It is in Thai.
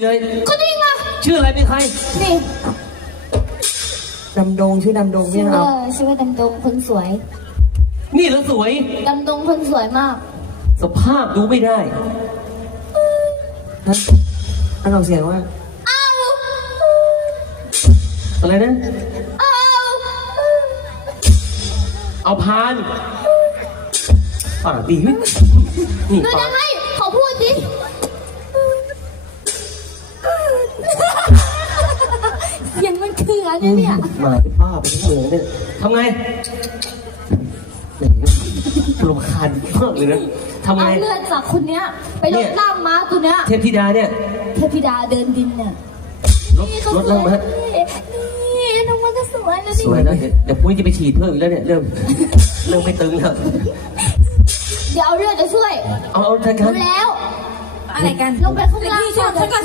เลย ก็นี่ไงชื่ออะไรเป็นใคร นี่ดำดงชื่อดำดงชื่เนี่อยครัว่าบชื่อว่าดำดงคนสวย นี่แล้วสวย ดำดงคนสวยมาก สภาพดูไม่ได้ท่านท่านออกเสียงว่าอ้าวอะไรนะอ้าวเอาพานปากดีเว้ยนี่เดี๋ยวปาจะกให้ขอพูดดิ เสียงมันคืออะไรเนี่ย หมาเป็นบ้าเป็นเหมือนเนี่ยทำไงแหมรำคาญมากเลยนะทำไง เอาเลือดจากคนเนี้ย ไปลเนี่ดยล่างม้าตัวเนี้ย เทพธิดาเนี่ย เทพธิดาเดินดินเนี่ยลดนี่เขาลดลงมาฮะ นี่น้องมันก็สวยนะสวยนะเดี๋ยวเดี๋ยวปุ้ยจะไปฉีดเพิ่มอีกแล้วเนี่ยเริ่มเริ่มไม่ตึงแล้วเดี๋ยวเอาเลือดจะช่วยเอาเอาทางการรู้แล้ว อะไรกันลงไปข้างล่าง พี่ช่วยฉันก่อนสิ